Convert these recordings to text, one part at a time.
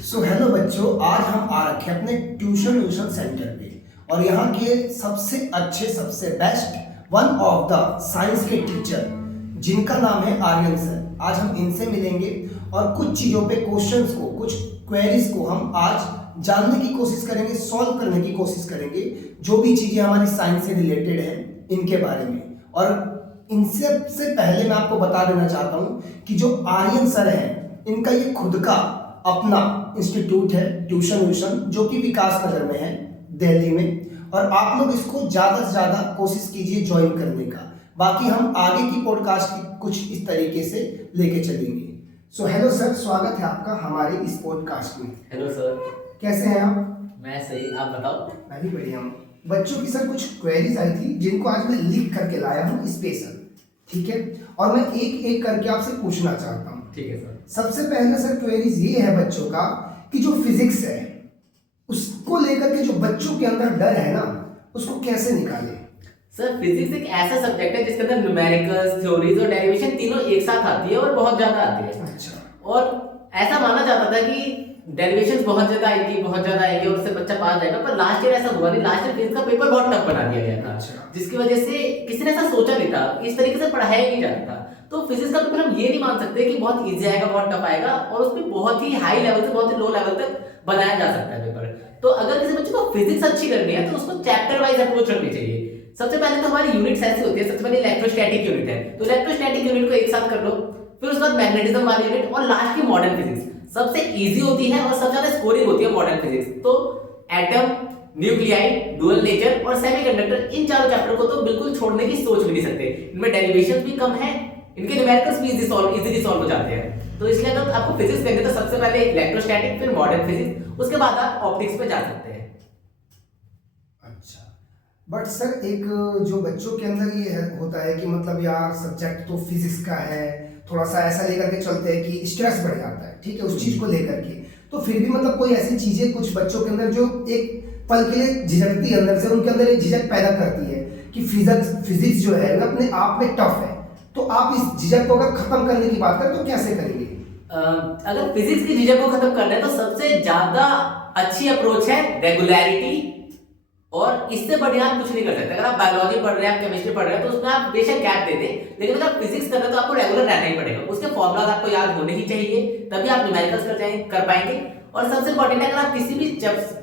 Hello बच्चों, आज हम आ रखे हैं अपने ट्यूशन सेंटर पे। और यहाँ के सबसे अच्छे, सबसे best, one of the science के टीचर जिनका नाम है आर्यन सर। आज हम इनसे मिलेंगे और कुछ चीज़ों पे क्वेश्चंस को, कुछ क्वेरीज को हम आज जानने की कोशिश करेंगे, सॉल्व करने की कोशिश करेंगे, जो भी चीज़ें हमारी साइंस से रिलेटेड है इनके बारे में। और इनसे पहले मैं आपको बता देना चाहता हूँ कि जो आर्यन सर हैं, इनका ये खुद का अपना इंस्टीट्यूट है ट्यूशन जो कि विकास नगर में है, दिल्ली में। और आप लोग इसको ज़्यादा से ज़्यादा कोशिश कीजिए ज्वाइन करने का। बाकी हम आगे की पॉडकास्ट की कुछ इस तरीके से लेके चलेंगे। हेलो सर, स्वागत है आपका हमारे इस पॉडकास्ट में। हेलो सर, कैसे हैं आप? मैं सही, आप बताओ। मैं भी बढ़िया हूँ। बच्चों की सर कुछ क्वेरीज आई थी जिनको आज मैं लिख करके लाया हूँ स्पेशल, ठीक है? और मैं एक एक करके आपसे पूछना चाहता हूँ। ठीक है सर। सबसे पहले सर क्वेरीज ये है बच्चों का कि जो फिजिक्स है उसको लेकर के जो बच्चों के अंदर डर है ना, उसको कैसे निकालें? सर, फिजिक्स एक ऐसा सब्जेक्ट है जिसके अंदर न्यूमेरिकल्स, थ्योरीज और डेरिवेशन तीनों एक साथ आती है और बहुत ज्यादा आती है। अच्छा। और ऐसा माना जाता था कि डेरिवेशंस बहुत ज्यादा आएगी और उससे बच्चा पास जाएगा, पर लास्ट ईयर ऐसा हुआ नहीं। लास्ट ईयर फिजिक्स का पेपर बहुत टफ बना दिया गया था। अच्छा। जिसकी वजह से किसी ने ऐसा सोचा नहीं था, इस तरीके से पढ़ाया ही नहीं जाता था। तो फिजिक्स का पेपर हम ये नहीं मान सकते कि बहुत इजी आएगा, बहुत टफ आएगा, और उसमें बहुत ही हाई लेवल से बहुत ही लो लेवल तक बनाया जा सकता है पेपर। तो अगर किसी बच्चे को फिजिक्स अच्छी करनी है तो उसको चैप्टर वाइज अप्रोच रखनी चाहिए। सबसे पहले तो हमारी यूनिट्स ऐसी होती है। सबसे पहले इलेक्ट्रोस्टैटिक यूनिट है, तो इलेक्ट्रोस्टैटिक यूनिट को एक साथ कर लो। फिर उसके बाद मैग्नेटिज्म वाली यूनिट, और लास्ट की मॉडर्न फिजिक्स सबसे इजी होती है और सबसे ज्यादा स्कोरिंग होती है मॉडर्न फिजिक्स। तो एटम, न्यूक्लियाई, डुअल नेचर और सेमीकंडक्टर, इन चारों चैप्टर को तो बिल्कुल छोड़ने की सोच भी नहीं सकते। इनमें डेरिवेशंस भी कम है, इनके न्यूमेरिकल्स भी इजीली सॉल्व हो जाते हैं। तो इसलिए अगर आपको फिजिक्स लेंगे तो सबसे पहले इलेक्ट्रोस्टैटिक, फिर मॉडर्न फिजिक्स, उसके बाद आप ऑप्टिक्स पे जा सकते हैं। अच्छा, बट सर एक जो बच्चों के अंदर ये होता है कि मतलब यार सब्जेक्ट तो फिजिक्स का है, थोड़ा सा ऐसा लेकर के चलते हैं कि स्ट्रेस बढ़ जाता है, ठीक है, उस चीज को लेकर के। तो फिर भी मतलब कोई ऐसी चीजें कुछ बच्चों के अंदर जो एक पल के लिए झिझकती है, अंदर से उनके अंदर एक झिझक पैदा करती है कि फिजिक्स जो है वो अपने आप में टफ है। तो आप इस झिझक को अगर खत्म करने की बात करें तो कैसे करेंगे? अगर फिजिक्स की झिझक को खत्म करना है तो सबसे ज्यादा अच्छी अप्रोच है रेगुलरिटी, और इससे बढ़िया आप कुछ नहीं कर सकते। अगर आप बायोलॉजी पढ़ रहे हैं, आप केमिस्ट्री पढ़ रहे हैं, तो उसमें आप बेशक गैप दे दें, लेकिन अगर आप फिजिक्स कर रहे हैं तो आपको रेगुलर रहना ही पड़ेगा। उसके फॉर्मूलाज आपको याद होने ही चाहिए, तभी आप न्यूमेरिकल्स कर पाएंगे। और सबसे इंपॉर्टेंट है, अगर आप किसी भी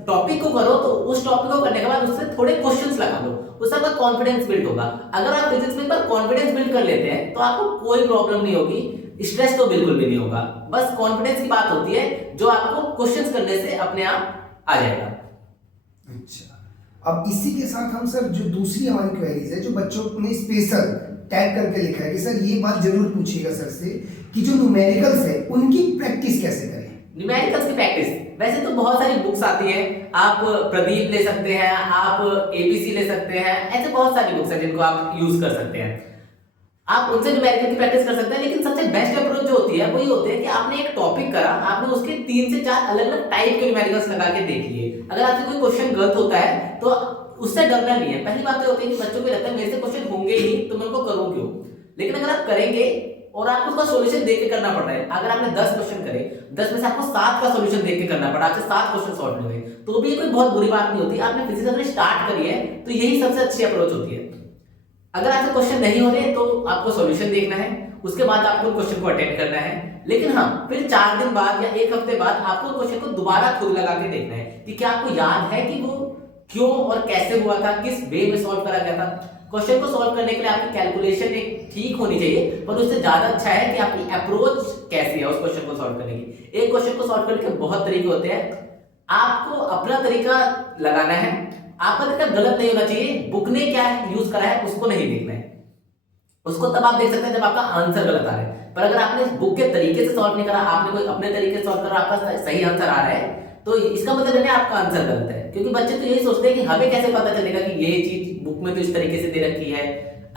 टॉपिक को करो तो उस टॉपिक को करने के बाद उससे थोड़े क्वेश्चंस लगा लो, उससे आपका कॉन्फिडेंस बिल्ड होगा। अगर आप फिजिक्स में पर कॉन्फिडेंस बिल्ड कर लेते हैं तो आपको कोई प्रॉब्लम नहीं होगी, स्ट्रेस तो बिल्कुल भी नहीं होगा। बस कॉन्फिडेंस की बात होती है जो आपको क्वेश्चंस करने से अपने आप आ जाएगा। अच्छा, अब इसी के साथ हम सर जो दूसरी हमारी क्वेरीज है, जो बच्चों ने स्पेशल टैग करके लिखा है कि सर ये बात जरूर पूछिएगा सर से कि जो न्यूमेरिकल्स है उनकी प्रैक्टिस कैसे करें? न्यूमेरिकल्स की प्रैक्टिस वैसे तो बहुत सारी बुक्स आती हैं। आप प्रदीप ले सकते हैं, आप एबीसी ले सकते हैं, ऐसे बहुत सारी बुक्स हैं जिनको आप यूज कर सकते हैं। आप उनसे न्यूमेरिकल की प्रैक्टिस कर सकते हैं, लेकिन सबसे बेस्ट अप्रोच जो होती है वो ये होती है कि आपने एक टॉपिक करा, आपने उसके 3 से 4 अलग अलग टाइप के न्यूमेरिकल्स लगा के देख लिए। अगर आपसे कोई क्वेश्चन गलत होता है तो उससे डरना नहीं है। पहली बात तो होती है कि बच्चों को लगता है मेरे से क्वेश्चन होंगे ही तो मैं उनको करूं क्यों, लेकिन अगर आप करेंगे और आपको उसका सॉल्यूशन देख के करना पड़ रहा है। अगर आपने 10 क्वेश्चन करे, 10 में से आपको 7 का सॉल्यूशन देख के करना पड़ा, आपसे 7 क्वेश्चन सॉल्व हुए, तो भी कोई बहुत बुरी बात नहीं होती। आपने फिजिक्स अगर स्टार्ट करी है तो यही सबसे अच्छी अप्रोच होती है। अगर आपसे क्वेश्चन नहीं हो रहे तो आपको सॉल्यूशन देखना है, उसके बाद आपको क्वेश्चन को अटेंड करना है। लेकिन हाँ, फिर 4 दिन बाद या 1 हफ्ते बाद आपको क्वेश्चन को दोबारा खुद लगा के देखना है कि क्या आपको याद है कि वो क्यों और कैसे हुआ था, किस वे में सॉल्व करा गया था। क्वेश्चन को सॉल्व करने के लिए आपकी कैलकुलेशन एक ठीक होनी चाहिए, पर उससे ज्यादा अच्छा है कि आपकी अप्रोच कैसी है उस क्वेश्चन को सॉल्व करने की। एक क्वेश्चन को सॉल्व करने के बहुत तरीके होते हैं, आपको अपना तरीका लगाना है। आपका तरीका गलत नहीं होना चाहिए, बुक ने क्या यूज करा है उसको नहीं देखना है। उसको तब आप देख सकते हैं जब आपका आंसर गलत आ रहा है, पर अगर आपने बुक के तरीके से सॉल्व नहीं करा, आपने कोई अपने तरीके से सॉल्व करा, आपका सही आंसर आ रहा है, तो इसका मतलब नहीं आपका आंसर गलत है। क्योंकि बच्चे तो यही सोचते हैं कि हमें कैसे पता चलेगा कि ये चीज बुक में तो इस तरीके से दे रखी है।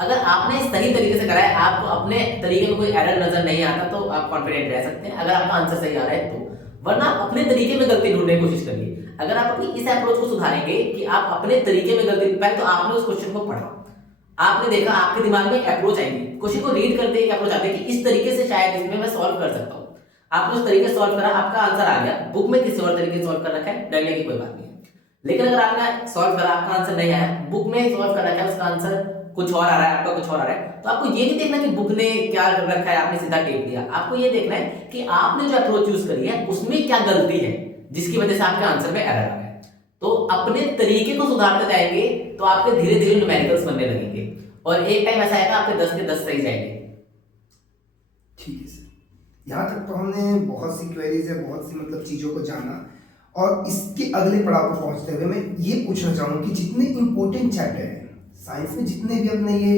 अगर आपने सही तरीके से करा है, आपको अपने तरीके में कोई एरर नजर नहीं आता, तो आप कॉन्फिडेंट रह सकते हैं अगर आपका आंसर सही आ रहा है तो। वरना अपने तरीके में गलती ढूंढने की कोशिश करिए। अगर आप अपनी इस अप्रोच को सुधारेंगे कि आप अपने तरीके में गलती, पहले तो आपने उस क्वेश्चन को पढ़ा, आपने देखा, आपके दिमाग में अप्रोच आएगी, क्वेश्चन को रीड करते एक अप्रोच आती है कि इस तरीके से शायद इसमें मैं सॉल्व कर सकता हूं। आपने उस तरीके से सॉल्व करा, आपका आंसर आ गया, बुक में किसी और तरीके से सॉल्व कर रखा है, डरने की कोई बात नहीं है। लेकिन अगर आपने सॉल्व करा, आपका आंसर नहीं आया, बुक में सॉल्व कर रखा है, उसका आंसर कुछ और आ रहा है, आपका कुछ और आ रहा है, तो आपको ये नहीं देखना कि बुक ने क्या कर रखा है, आपने सीधा टेक दिया। आपको ये देखना है कि आपने जो अप्रोच यूज करी है उसमें क्या गलती है जिसकी वजह से आपके आंसर में एरर आ रहा है। तो अपने तरीके को सुधारते जाएंगे तो आपके धीरे धीरे न्यूमेरिकल्स बनने लगेंगे और एक टाइम ऐसा आएगा आपके 10 के 10 सही जाएंगे। ठीक है सर, यहाँ तक तो हमने बहुत सी क्वेरीज है, बहुत सी मतलब चीज़ों को जाना, और इसके अगले पड़ाव पर पहुँचते हुए मैं ये पूछना चाहूँगा कि जितने इम्पोर्टेंट चैप्टर हैं साइंस में, जितने भी अपने ये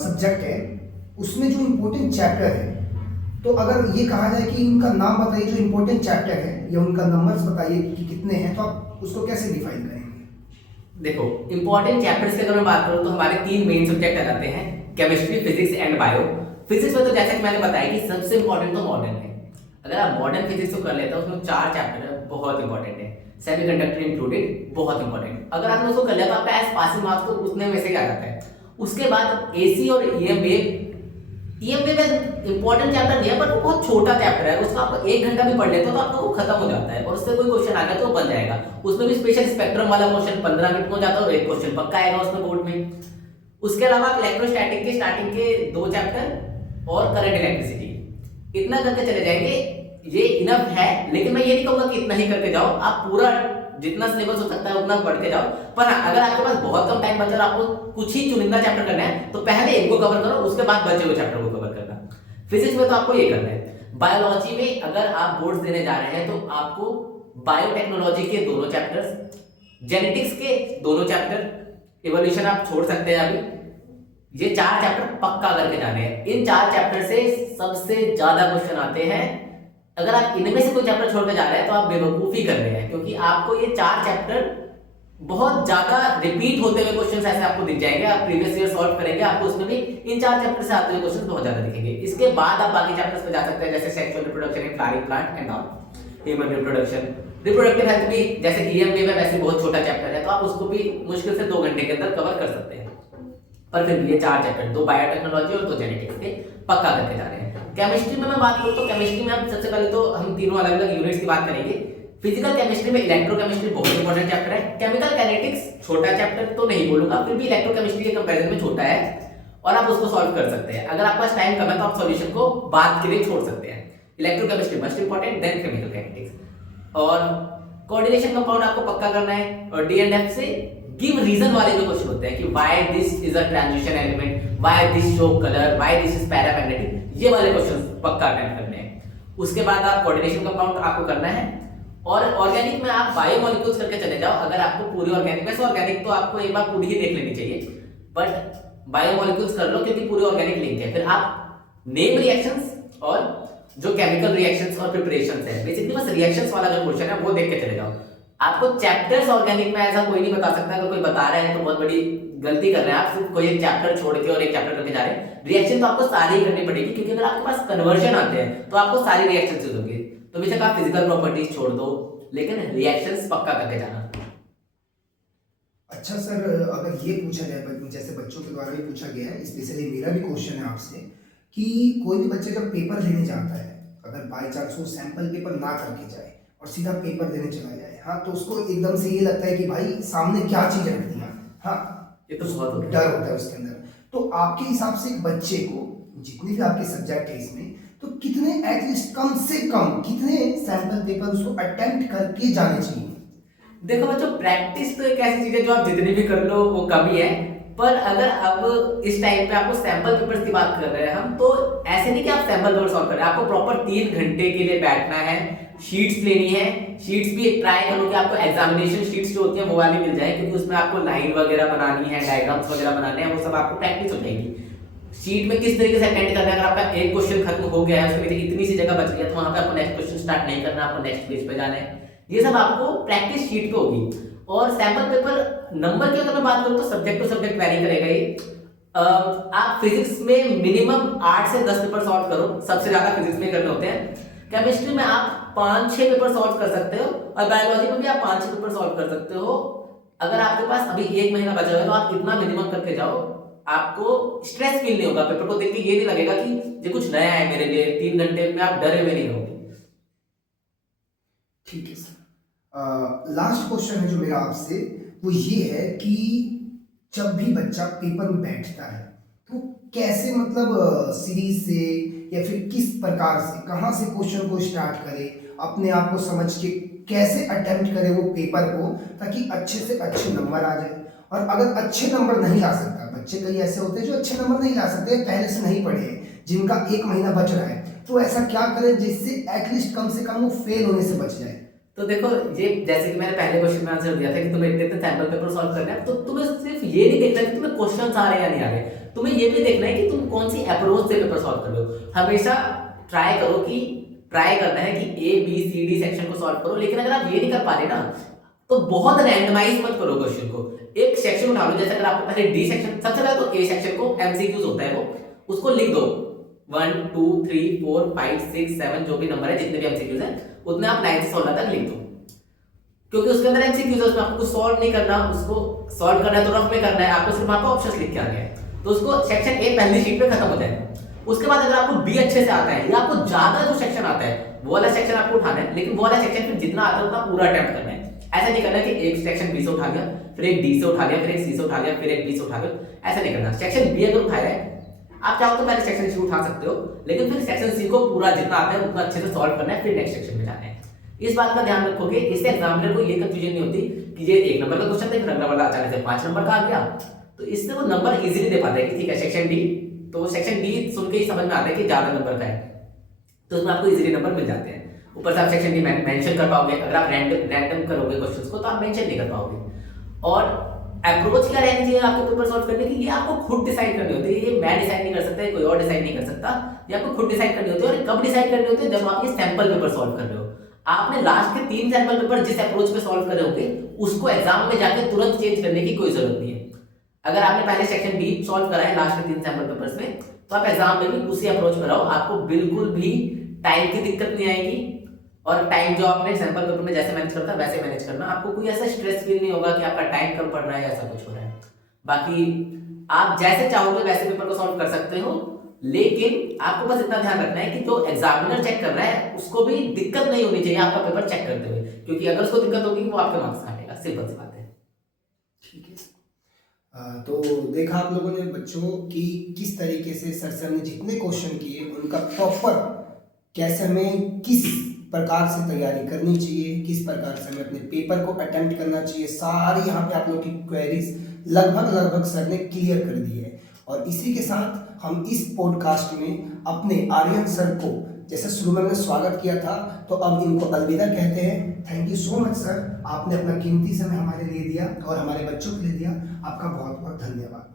सब्जेक्ट है, उसमें जो इम्पोर्टेंट चैप्टर है, तो अगर ये कहा जाए कि इनका नाम बताइए जो इम्पोर्टेंट चैप्टर है, या उनका नंबर्स बताइए कि कितने हैं, तो आप उसको कैसे डिफाइन करेंगे? देखो, इंपॉर्टेंट चैप्टर्स की अगर मैं बात करूं तो हमारे 3 मेन सब्जेक्ट आ जाते हैं, chemistry, physics and bio. Physics में तो जैसे कि मैंने बताया कि सबसे इंपॉर्टेंट तो मॉडर्न है। अगर आप मॉडर्न फिजिक्स को कर लेते हो उसमें 4 चैप्टर है, बहुत इंपॉर्टेंट है, सेमीकंडक्टर इंक्लूडेड, बहुत इंपॉर्टेंट। अगर आपने उसको कर लिया तो आपका एज पासिंग मार्क्स तो उसमें में से क्या जाता है। उसके बाद एसी और ईएम वेव इंपॉर्टेंट चैप्टर नहीं है, बट वो बहुत छोटा चैप्टर है, उसको आप 1 घंटा भी पढ़ लेते हो तो आपका वो खत्म हो जाता है और उससे कोई क्वेश्चन आ गया तो बन जाएगा। उसमें भी स्पेशल स्पेक्ट्रम वाला क्वेश्चन 15 मिनट में हो जाता है और एक क्वेश्चन पक्का आएगा उसमें बोर्ड में। उसके अलावा आप इलेक्ट्रोस्टैटिक के स्टार्टिंग के 2 चैप्टर और करंट इलेक्ट्रिसिटी, इतना करके चले जाएंगे, ये इनफ है। लेकिन मैं ये नहीं कहूंगा कि इतना ही करके जाओ, आप पूरा जितना सिलेबस हो सकता है उतना पढ़ के जाओ। पर अगर आपके पास बहुत कम टाइम बचा, आपको कुछ ही चुनिंदा चैप्टर करना है तो पहले एक को कवर करो, उसके बाद बचे हुए चैप्टर को कवर करना। फिजिक्स में तो आपको ये करना है। बायोलॉजी में अगर आप बोर्ड्स देने जा रहे हैं तो आपको बायोटेक्नोलॉजी के दोनों चैप्टर्स, जेनेटिक्स के दोनों चैप्टर, इवोल्यूशन आप छोड़ सकते हैं अभी, ये 4 चैप्टर पक्का करके जाने हैं। इन 4 चैप्टर से सबसे ज्यादा क्वेश्चन आते हैं। अगर आप इनमें से कोई चैप्टर छोड़ के जा रहे हैं तो आप बेवकूफी कर रहे हैं, क्योंकि आपको ये 4 चैप्टर बहुत ज्यादा रिपीट होते हुए क्वेश्चंस ऐसे आपको दिख जाएंगे। आप प्रीवियस ईयर सॉल्व करेंगे, आपको उसमें भी इन 4 चैप्टर से आते हुए क्वेश्चंस बहुत ज्यादा दिखेंगे। इसके बाद आप बाकी चैप्टर्स पे जा सकते हैं, जैसे sexual reproduction in flowering plant and all, human reproduction, reproductive health भी जैसे ईएम वेव है वैसे बहुत छोटा चैप्टर है, तो आप उसको भी मुश्किल से 2 घंटे के अंदर कवर कर सकते हैं। पर फिर भी ये 4 चैप्टर, 2 बायोटेक्नोलॉजी और 2 जेनेटिक्स के पक्का करके जा रहे हैं। केमिस्ट्री में मैं बात करूं तो केमिस्ट्री में हम सबसे पहले तो हम तीनों अलग अलग यूनिट्स की बात करेंगे। फिजिकल केमिस्ट्री में इलेक्ट्रोकेमिस्ट्री बहुत इंपॉर्टेंट चैप्टर है। केमिकल काइनेटिक्स छोटा चैप्टर तो नहीं बोलूंगा, फिर भी इलेक्ट्रोकेमिस्ट्री के कंपैरिजन में छोटा है और आप उसको सॉल्व कर सकते हैं। अगर आपके पास टाइम कम है तो आप सॉल्यूशन को बाद के लिए छोड़ सकते हैं। Electrochemistry must important, then chemical kinetics. और कोऑर्डिनेशन कंपाउंड आपको पक्का करना है, और डी एंड एफ से गिव रीजन वाले जो क्वेश्चन होते हैं कि why this is a transition element, why this show colour, why this is paramagnetic, ये वाले क्वेश्चंस पक्का अटेम्प्ट करने हैं। उसके बाद आप कोऑर्डिनेशन कंपाउंड आपको करना है, और ऑर्गेनिक में आप बायोमोलिक्यूल्स करके चले जाओ। अगर आपको पूरी ऑर्गेनिक, वैसे ऑर्गेनिक तो आपको एक बार पूरी ही देख लेनी चाहिए, बट बायोमोलिक्यूल्स कर लो क्योंकि पूरी ऑर्गेनिक लिंक है। फिर आप नेम रिएक्शंस और जो केमिकल रिएक्शंस और प्रिपरेशंस है, बेसिकली बस रिएक्शंस वाला जो पोर्शन है वो देख के चले जाओ। आपको चैप्टर्स ऑर्गेनिक में ऐसा कोई नहीं बता सकता, अगर कोई बता रहा है तो बहुत बड़ी गलती कर रहे हैं आप, सिर्फ कोई एक चैप्टर छोड़ के और एक चैप्टर करके जा रहे हैं। रिएक्शन तो आपको सारी ही करनी पड़ेगी, क्योंकि अगर आपके पास कन्वर्जन आते हैं तो आपको सारी रिएक्शंस यूज होंगी। तो बेशक आप फिजिकल प्रॉपर्टीज छोड़ दो, लेकिन रिएक्शंस पक्का करके जाना। अच्छा सर, अगर ये पूछा जाए, जैसे बच्चों के द्वारा भी पूछा गया है, स्पेशली मेरा भी क्वेश्चन है आपसे, कि कोई भी बच्चे जब पेपर देने जाता है, अगर बाई चांस वो सैंपल पेपर ना करके जाए और सीधा पेपर देने चला जाए, हाँ, तो उसको एकदम से ये लगता है कि भाई सामने क्या चीज रख दिया, हाँ, ये तो बहुत डर होता है उसके अंदर। तो आपके हिसाब से एक बच्चे को, जितने भी आपके सब्जेक्ट है इसमें, तो कितने एटलीस्ट कम से कम कितने सैंपल पेपर उसको अटेम्प्ट करके जाने चाहिए? देखो बच्चों, प्रैक्टिस तो एक ऐसी चीज है जो आप जितनी भी कर लो वो कम ही है। पर अगर अब इस टाइम पे आपको सैंपल पेपर्स की बात कर रहे हैं हम, तो ऐसे नहीं कि आप सैंपल पेपर सॉल्व कर रहे हैं, आपको प्रॉपर 3 घंटे के लिए बैठना है, शीट्स लेनी है। शीट्स भी ट्राई करो कि आपको एग्जामिनेशन शीट्स जो होती है वो वाली मिल जाए, क्योंकि उसमें आपको लाइन वगैरह बनानी है, डायग्राम्स वगैरह बनाने हैं, वो सब आपको प्रैक्टिस हो जाएगी। शीट में किस तरीके से अटेंड करना है, अगर आपका एक क्वेश्चन खत्म हो गया है, उसके पीछे इतनी सी जगह बच गई है, तो वहां पे आपको नेक्स्ट क्वेश्चन स्टार्ट नहीं करना, आपको नेक्स्ट पेज पे जाना है। ये सब आपको प्रैक्टिस शीट पे होगी। और सैंपल पेपर नंबर की अगर मैं बात करूं तो सब्जेक्ट टू सब्जेक्ट वैरी करेगा ये। आप फिजिक्स में मिनिमम 8 से 10 पेपर सॉल्व करो, सबसे ज्यादा फिजिक्स में करने होते हैं। केमिस्ट्री में आप 5-6 पेपर सॉल्व कर सकते हो, और बायोलॉजी में भी आप 5-6 पेपर सॉल्व कर सकते हो। अगर आपके पास अभी 1 महीना बचा हुआ है तो आप इतना मिनिमम करके जाओ, आपको स्ट्रेस फील नहीं होगा। पेपर को देख के ये नहीं लगेगा कि ये कुछ नया है मेरे लिए, 3 घंटे में आप डरे हुए नहीं रहोगे। ठीक है सर। लास्ट क्वेश्चन है जो मेरा आपसे, वो ये है कि जब भी बच्चा पेपर में बैठता है तो कैसे, मतलब सीरीज से या फिर किस प्रकार से, कहाँ से क्वेश्चन को स्टार्ट करे, अपने आप को समझ के कैसे अटेम्प्ट करे वो पेपर को, ताकि अच्छे से अच्छे नंबर आ जाए। और अगर अच्छे नंबर नहीं ला सकता, बच्चे कई ऐसे होते हैं जो अच्छे नंबर नहीं ला सकते, पहले से नहीं पढ़े हैं, जिनका 1 महीना बच रहा है, तो ऐसा क्या करें जिससे एटलीस्ट कम से कम वो फेल होने से बच जाए। तो देखो, ये जैसे कि मैंने पहले क्वेश्चन में आंसर दिया था कि तुम्हें इतने सैंपल पेपर सॉल्व करना है, तो तुम्हें सिर्फ ये नहीं देखना कि तुम्हें क्वेश्चंस आ रहे हैं या नहीं आ रहे, तुम्हें ये भी देखना है कि तुम कौन सी अप्रोच से पेपर सॉल्व कर रहे हो। हमेशा ट्राई करना है कि A B C D section को सॉल्व करो, लेकिन अगर आप ये नहीं कर पा रहे ना, तो बहुत रैंडमाइज मत करो क्वेश्चन को। एक सेक्शन उठा लो, जैसे अगर आपको पहले डी सेक्शन, सबसे पहले तो ए सेक्शन को एमसीक्यूज होता है वो, उसको लिख दो 1 2 3 4 5 6 7 जो भी नंबर है, जितने भी एमसीक्यूज हैं उतने आप 9 से 16 तक लिख दो, क्योंकि उसके अंदर एमसीक्यूज है, उसमें आपको कुछ सॉल्व नहीं करना, उसको सॉल्व करना है तो रफ में करना है, आपको सिर्फ आपको ऑप्शंस लिख के आने हैं, तो उसको सेक्शन ए पहली शीट पे खत्म हो जाएगा। उसके बाद अगर आपको बी अच्छे से आता है या आपको ज्यादा जो सेक्शन आता है वो वाला सेक्शन आपको उठाना है, लेकिन वो वाला सेक्शन फिर जितना आता है उतना पूरा अटेम्प्ट करना है। ऐसा नहीं करना कि एक सेक्शन बी से उठा लिया, फिर एक डी से उठा लिया, फिर एक सी से उठा लिया, फिर एक डी से उठा लिया, ऐसा नहीं करना। सेक्शन बी अगर उठाया है, आप चाहो तो पहले सेक्शन सी उठा सकते हो, लेकिन फिर सेक्शन सी को पूरा जितना आता है उतना अच्छे से सॉल्व करना है, फिर नेक्स्ट सेक्शन में जाना है। इस बात का ध्यान रखोगे, इससे एग्जामिनर को ये कंफ्यूजन नहीं होती कि ये 1 नंबर का क्वेश्चन था, फिर अगला वाला अचानक से 5 नंबर का आ गया, तो इससे वो नंबर इजीली दे पाता है कि ठीक है सेक्शन डी, तो सेक्शन डी सुन के ही समझ में आता है कि ज्यादा नंबर का है, तो उसमें आपको इजीली नंबर मिल जाते हैं। ऊपर से आप सेक्शन डी मेंशन कर पाओगे, अगर आप रैंडम करोगे क्वेश्चंस को तो आप मेंशन नहीं कर पाओगे। और अप्रोच क्या रहनी चाहिए आपके पेपर सॉल्व करने की, ये आपको खुद डिसाइड करनी होती है, ये मैं डिसाइड नहीं कर सकता, कोई और डिसाइड नहीं कर सकता, ये आपको खुद डिसाइड करनी होती है। और कब डिसाइड करनी होती है, जब आप ये सैंपल पेपर सॉल्व कर रहे हो, आपने लास्ट के 3 सैंपल पेपर जिस अप्रोच पे सॉल्व करे होंगे उसको एग्जाम में जाके तुरंत चेंज करने की कोई जरूरत नहीं है। अगर आपने पहले सेक्शन डी सॉल्व करा है लास्ट के 3 सैंपल पेपर्स में, तो आप एग्जाम में भी उसी अप्रोच पर रहो, आपको बिल्कुल भी टाइम की दिक्कत नहीं आएगी। और टाइम जो आपने सैंपल पेपर में जैसे मैनेज करता है वैसे मैनेज करना, आपको कोई ऐसा स्ट्रेस फील नहीं होगा कि आपका टाइम कम पड़ रहा है या ऐसा कुछ हो रहा है। बाकी आप जैसे चाहोगे वैसे पेपर को सॉल्व कर सकते हो, लेकिन आपको बस इतना ध्यान रखना है कि जो एग्जामिनर चेक कर रहा है उसको भी दिक्कत नहीं होनी चाहिए आपका पेपर चेक करते हुए, क्योंकि अगर उसको दिक्कत होगी वो आपके मार्क्स काटेगा, सिंपल सी बात है। ठीक है। तो देखा आप लोगों ने बच्चों की किस तरीके से सर ने जितने क्वेश्चन किए उनका प्रॉपर कैसे हमें किस प्रकार से तैयारी करनी चाहिए, किस प्रकार से हमें अपने पेपर को अटेम्प्ट करना चाहिए, सारी यहाँ पे आप लोग की क्वेरीज लगभग सर ने क्लियर कर दी है। और इसी के साथ हम इस पॉडकास्ट में अपने आर्यन सर को, जैसे शुरू में हमने स्वागत किया था, तो अब इनको अलविदा कहते हैं। Thank you so much sir, आपने अपना कीमती समय हमारे लिए दिया और हमारे बच्चों के लिए दिया, आपका बहुत बहुत धन्यवाद।